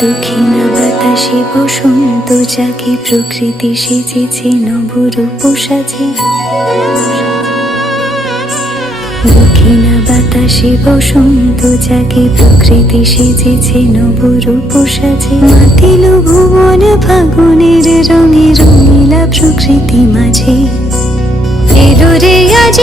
দক্ষিণা বাতাসে বসন্ত জাগে, প্রকৃতি সেজেছে নবরূপ সাজে। দক্ষিণা বাতাসে বসন্ত জাগে, প্রকৃতি সেজেছে নবরূপ সাজে। মাতিল ভুবন ফাগুনের রঙে, রঙিলা প্রকৃতি মাঝে। এলো রে আজ